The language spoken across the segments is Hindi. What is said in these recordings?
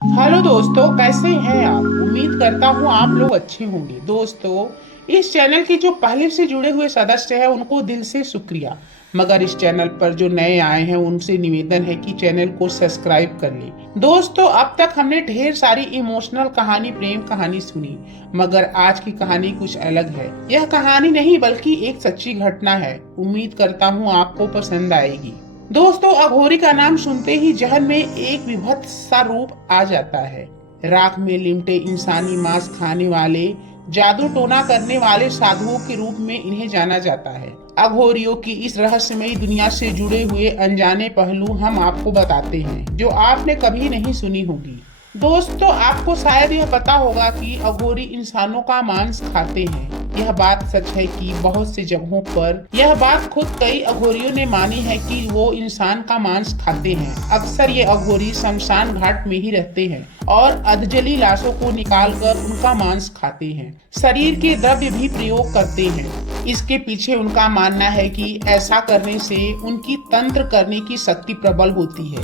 हेलो दोस्तों, कैसे हैं आप। उम्मीद करता हूँ आप लोग अच्छे होंगे। दोस्तों, इस चैनल के जो पहले से जुड़े हुए सदस्य हैं उनको दिल से शुक्रिया। मगर इस चैनल पर जो नए आए हैं उनसे निवेदन है कि चैनल को सब्सक्राइब कर लें। दोस्तों, अब तक हमने ढेर सारी इमोशनल कहानी, प्रेम कहानी सुनी, मगर आज की कहानी कुछ अलग है। यह कहानी नहीं बल्कि एक सच्ची घटना है। उम्मीद करता हूँ आपको पसंद आएगी। दोस्तों, अघोरी का नाम सुनते ही जहन में एक विभत्स सा रूप आ जाता है। राख में लिपटे इंसानी मांस खाने वाले, जादू टोना करने वाले साधुओं के रूप में इन्हें जाना जाता है। अघोरियों की इस रहस्यमयी दुनिया से जुड़े हुए अनजाने पहलू हम आपको बताते हैं, जो आपने कभी नहीं सुनी होगी। दोस्तों, आपको शायद यह पता होगा कि अघोरी इंसानों का मांस खाते हैं। यह बात सच है कि बहुत सी जगहों पर यह बात खुद कई अघोरियों ने मानी है कि वो इंसान का मांस खाते हैं। अक्सर ये अघोरी शमशान घाट में ही रहते हैं और अधजली लाशों को निकालकर उनका मांस खाते हैं। शरीर के द्रव्य भी प्रयोग करते हैं। इसके पीछे उनका मानना है कि ऐसा करने से उनकी तंत्र करने की शक्ति प्रबल होती है।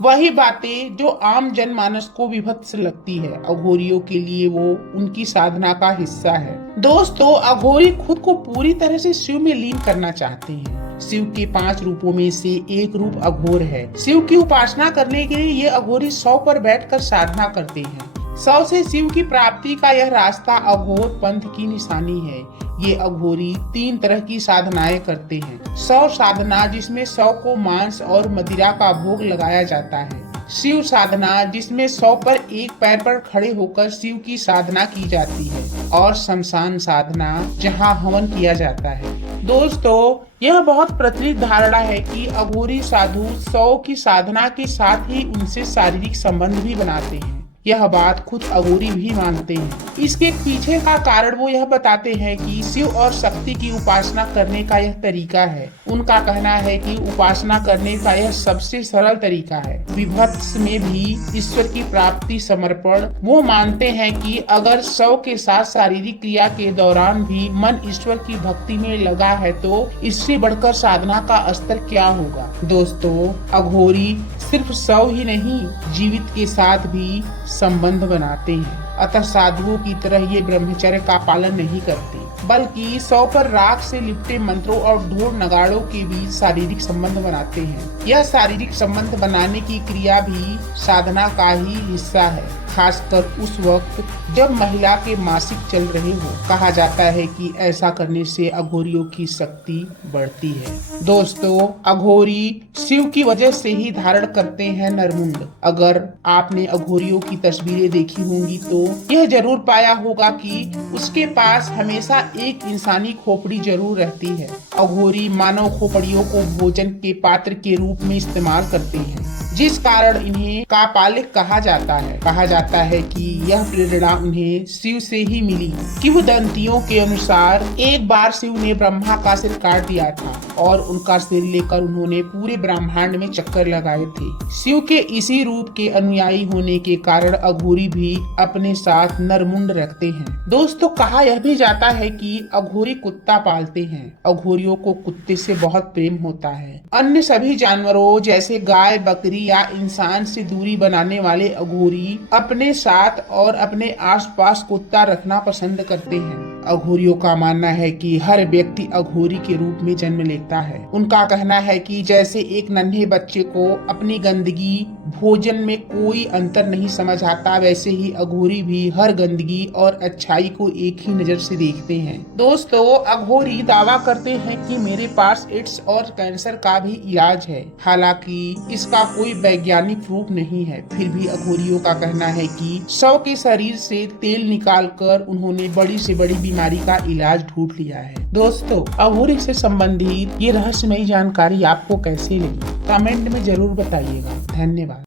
वही बातें जो आम जनमानस को विभत्स लगती है, अघोरियों के लिए वो उनकी साधना का हिस्सा है। दोस्तों, अघोरी खुद को पूरी तरह से शिव में लीन करना चाहते हैं। शिव के 5 रूपों में से एक रूप अघोर है। शिव की उपासना करने के लिए ये अघोरी 100 पर बैठकर साधना करते हैं। 100 से शिव की प्राप्ति का यह रास्ता अघोर पंथ की निशानी है। ये अघोरी 3 तरह की साधनाएं करते हैं। 100 साधना, जिसमें 100 को मांस और मदिरा का भोग लगाया जाता है। शिव साधना, जिसमें 100 पर एक पैर पर खड़े होकर शिव की साधना की जाती है। और शमशान साधना, जहां हवन किया जाता है। दोस्तों, यह बहुत प्रचलित धारणा है कि अघोरी साधु 100 की साधना के साथ ही उनसे शारीरिक संबंध भी बनाते हैं। यह बात खुद अघोरी भी मानते हैं। इसके पीछे का कारण वो यह बताते हैं कि शिव और शक्ति की उपासना करने का यह तरीका है। उनका कहना है कि उपासना करने का यह सबसे सरल तरीका है। विभत्स में भी ईश्वर की प्राप्ति, समर्पण। वो मानते हैं कि अगर 100 के साथ शारीरिक क्रिया के दौरान भी मन ईश्वर की भक्ति में लगा है तो इससे बढ़कर साधना का स्तर क्या होगा। दोस्तों, अघोरी सिर्फ 100 ही नहीं, जीवित के साथ भी संबंध बनाते हैं। अतः साधुओं की तरह ये ब्रह्मचर्य का पालन नहीं करते, बल्कि 100 पर राख से लिपटे मंत्रों और ढोल नगाड़ों के बीच शारीरिक संबंध बनाते हैं। यह शारीरिक संबंध बनाने की क्रिया भी साधना का ही हिस्सा है, खासकर उस वक्त जब महिला के मासिक चल रहे हो। कहा जाता है कि ऐसा करने से अघोरियों की शक्ति बढ़ती है। दोस्तों, अघोरी शिव की वजह से ही धारण करते हैं नरमुंड। अगर आपने अघोरियों की तस्वीरें देखी होंगी तो यह जरूर पाया होगा कि उसके पास हमेशा एक इंसानी खोपड़ी जरूर रहती है। अघोरी मानव खोपड़ियों को भोजन के पात्र के रूप में इस्तेमाल करते हैं, जिस कारण इन्हें कापालिक कहा जाता है। कहा जाता है कि यह प्रेरणा उन्हें शिव से ही मिली। किंवदंतियों के अनुसार एक बार शिव ने ब्रह्मा का सिर काट दिया था और उनका सिर लेकर उन्होंने पूरे ब्रह्मांड में चक्कर लगाए थे। शिव के इसी रूप के अनुयायी होने के कारण अघोरी भी अपने साथ नरमुंड रखते हैं। दोस्तों, कहा यह भी जाता है कि अघोरी कुत्ता पालते हैं। अघोरियों को कुत्ते से बहुत प्रेम होता है। अन्य सभी जानवरों जैसे गाय, बकरी या इंसान से दूरी बनाने वाले अघोरी अपने साथ और अपने आसपास कुत्ता रखना पसंद करते हैं। अघोरियों का मानना है कि हर व्यक्ति अघोरी के रूप में जन्म लेता है। उनका कहना है कि जैसे एक नन्हे बच्चे को अपनी गंदगी भोजन में कोई अंतर नहीं समझ आता, वैसे ही अघोरी भी हर गंदगी और अच्छाई को एक ही नजर से देखते हैं। दोस्तों, अघोरी दावा करते हैं कि मेरे पास एड्स और कैंसर का भी इलाज है। हालांकि इसका कोई वैज्ञानिक प्रूफ नहीं है, फिर भी अघोरियों का कहना है कि 100 के शरीर से तेल निकालकर उन्होंने बड़ी से बड़ी बीमारी का इलाज ढूंढ लिया है। दोस्तों, अघोरी से संबंधित ये रहस्यमयी जानकारी आपको कैसी लगी, कमेंट में जरूर बताइएगा। धन्यवाद।